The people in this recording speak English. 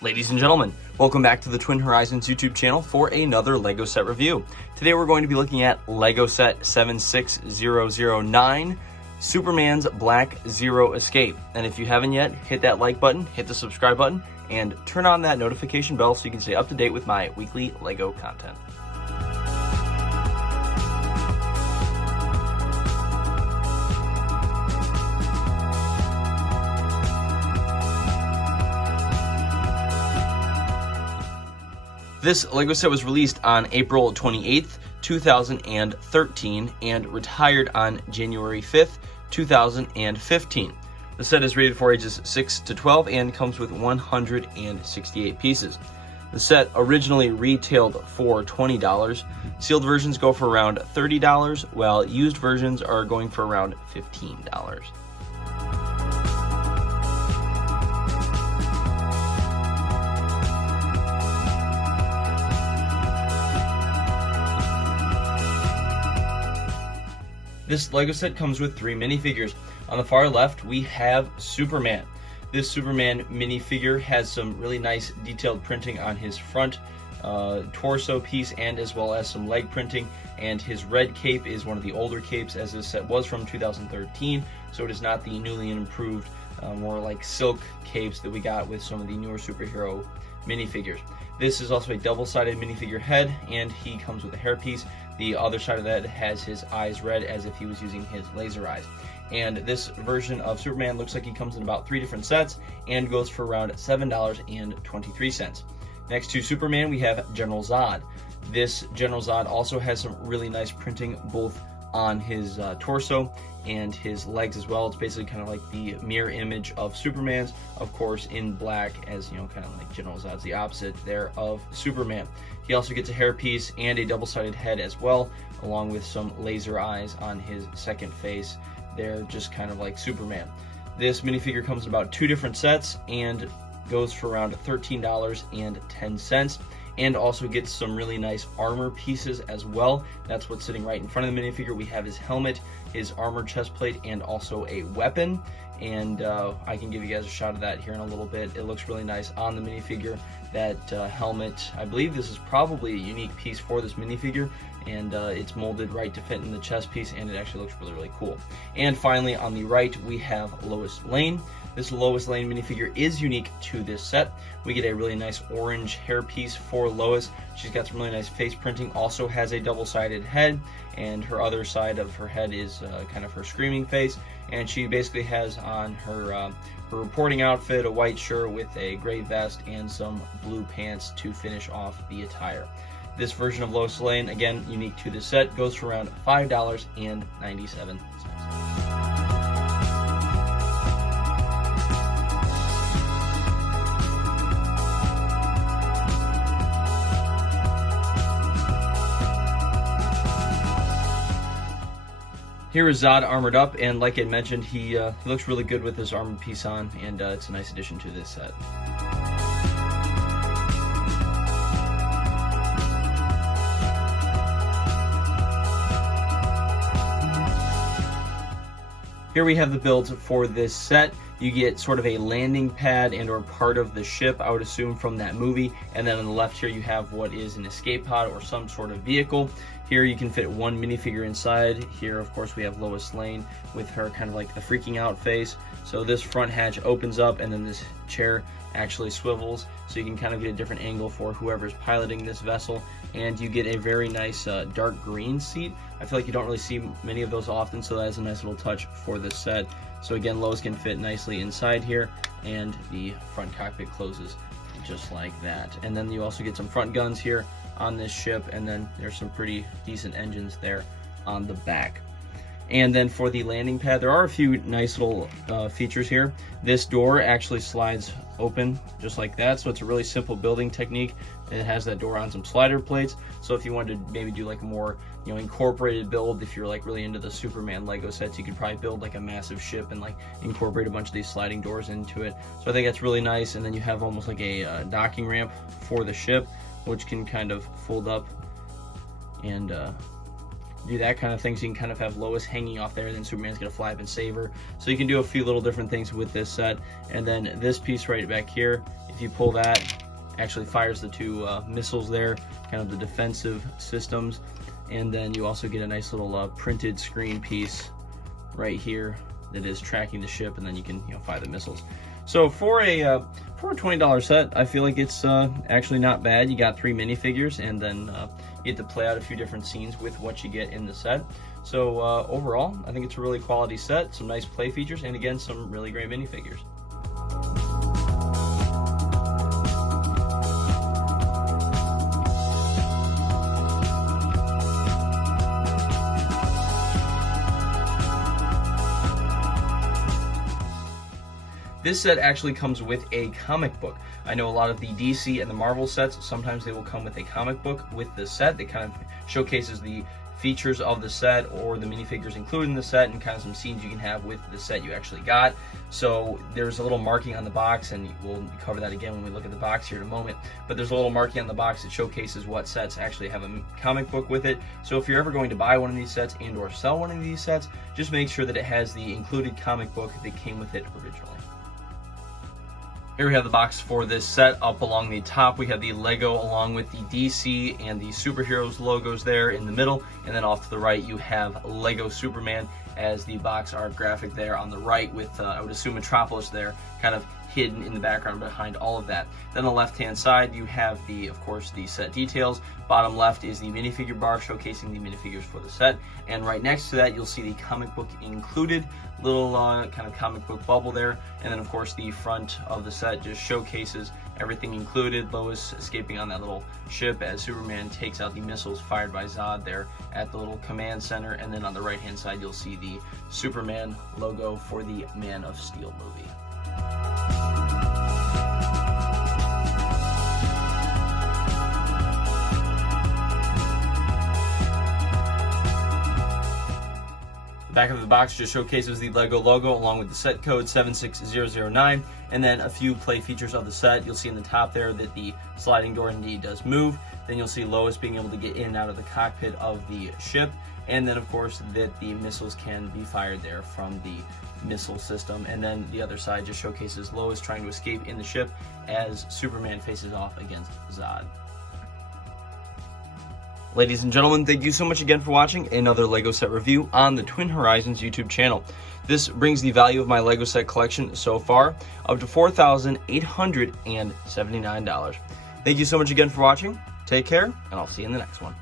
Ladies and gentlemen, welcome back to the Twin Horizons YouTube channel for another LEGO set review. Today we're going to be looking at LEGO set 76009, Superman's Black Zero Escape. And if you haven't yet, hit that like button, hit the subscribe button, and turn on that notification bell so you can stay up to date with my weekly LEGO content. This LEGO set was released on April 28th, 2013 and retired on January 5th, 2015. The set is rated for ages 6 to 12 and comes with 168 pieces. The set originally retailed for $20. Sealed versions go for around $30, while used versions are going for around $15. This LEGO set comes with 3 minifigures. On the far left, we have Superman. This Superman minifigure has some really nice detailed printing on his front torso piece and as well as some leg printing. And his red cape is one of the older capes, as this set was from 2013, so it is not the newly improved, more like silk capes that we got with some of the newer superhero minifigures. This is also a double-sided minifigure head, and he comes with a hairpiece. The other side of that has his eyes red as if he was using his laser eyes. And this version of Superman looks like he comes in about 3 different sets and goes for around $7.23. Next to Superman, we have General Zod. This General Zod also has some really nice printing both on his torso and his legs as well. It's basically kind of like the mirror image of Superman's, of course in black, as you know, kind of like General Zod's the opposite there of Superman. He also gets a hairpiece and a double-sided head as well, along with some laser eyes on his second face. They're just kind of like Superman. This minifigure comes in about 2 different sets and goes for around $13.10. and also gets some really nice armor pieces as well. That's what's sitting right in front of the minifigure. We have his helmet, his armor chest plate, and also a weapon. And I can give you guys a shot of that here in a little bit. It looks really nice on the minifigure. That helmet, I believe this is probably a unique piece for this minifigure, and it's molded right to fit in the chest piece, and it actually looks really, really cool. And finally, on the right, we have Lois Lane. This Lois Lane minifigure is unique to this set. We get a really nice orange hairpiece for Lois. She's got some really nice face printing, also has a double-sided head, and her other side of her head is kind of her screaming face. And she basically has on her reporting outfit a white shirt with a gray vest and some blue pants to finish off the attire. This version of Lois Lane, again unique to this set, goes for around $5.97. Here is Zod armored up, and like I mentioned, he looks really good with his armor piece on, and it's a nice addition to this set. Here we have the builds for this set. You get sort of a landing pad and or part of the ship, I would assume, from that movie. And then on the left here you have what is an escape pod or some sort of vehicle. Here you can fit 1 minifigure inside. Here, of course, we have Lois Lane with her kind of like the freaking out face. So this front hatch opens up, and then this chair actually swivels, so you can kind of get a different angle for whoever's piloting this vessel. And you get a very nice dark green seat. I feel like you don't really see many of those often, so that is a nice little touch for this set. So again, Lois can fit nicely inside here, and the front cockpit closes just like that. And then you also get some front guns here on this ship, and then there's some pretty decent engines there on the back. And then for the landing pad, there are a few nice little features here. This door actually slides open just like that, so it's a really simple building technique. It has that door on some slider plates, so if you wanted to maybe do like a more, you know, incorporated build, if you're like really into the Superman Lego sets, you could probably build like a massive ship and like incorporate a bunch of these sliding doors into it. So I think that's really nice. And then you have almost like a docking ramp for the ship, which can kind of fold up and do that kind of thing. So you can kind of have Lois hanging off there, and then Superman's gonna fly up and save her. So you can do a few little different things with this set. And then this piece right back here, if you pull that, actually fires the two missiles there, kind of the defensive systems. And then you also get a nice little printed screen piece right here that is tracking the ship, and then you can fire the missiles. So for a $20 set, I feel like it's actually not bad. You got 3 minifigures, and then you get to play out a few different scenes with what you get in the set. So overall, I think it's a really quality set, some nice play features, and again, some really great minifigures. This set actually comes with a comic book. I know a lot of the DC and the Marvel sets, sometimes they will come with a comic book with the set that kind of showcases the features of the set or the minifigures included in the set and kind of some scenes you can have with the set you actually got. So there's a little marking on the box, and we'll cover that again when we look at the box here in a moment, but there's a little marking on the box that showcases what sets actually have a comic book with it. So if you're ever going to buy one of these sets and or sell one of these sets, just make sure that it has the included comic book that came with it originally. Here we have the box for this set. Up along the top, we have the Lego along with the DC and the superheroes logos there in the middle. And then off to the right, you have Lego Superman as the box art graphic there on the right with, I would assume, Metropolis there, kind of hidden in the background behind all of that. Then on the left-hand side, you have of course, the set details. Bottom left is the minifigure bar showcasing the minifigures for the set. And right next to that, you'll see the comic book included, little kind of comic book bubble there. And then, of course, the front of the set just showcases everything included. Lois escaping on that little ship as Superman takes out the missiles fired by Zod there at the little command center. And then on the right-hand side, you'll see the Superman logo for the Man of Steel movie. The back of the box just showcases the Lego logo along with the set code 76009, and then a few play features of the set. You'll see in the top there that the sliding door indeed does move. Then you'll see Lois being able to get in and out of the cockpit of the ship, and then of course that the missiles can be fired there from the missile system. And then the other side just showcases Lois trying to escape in the ship as Superman faces off against Zod. Ladies and gentlemen, thank you so much again for watching another LEGO set review on the Twin Horizons YouTube channel. This brings the value of my LEGO set collection so far up to $4,879. Thank you so much again for watching. Take care, and I'll see you in the next one.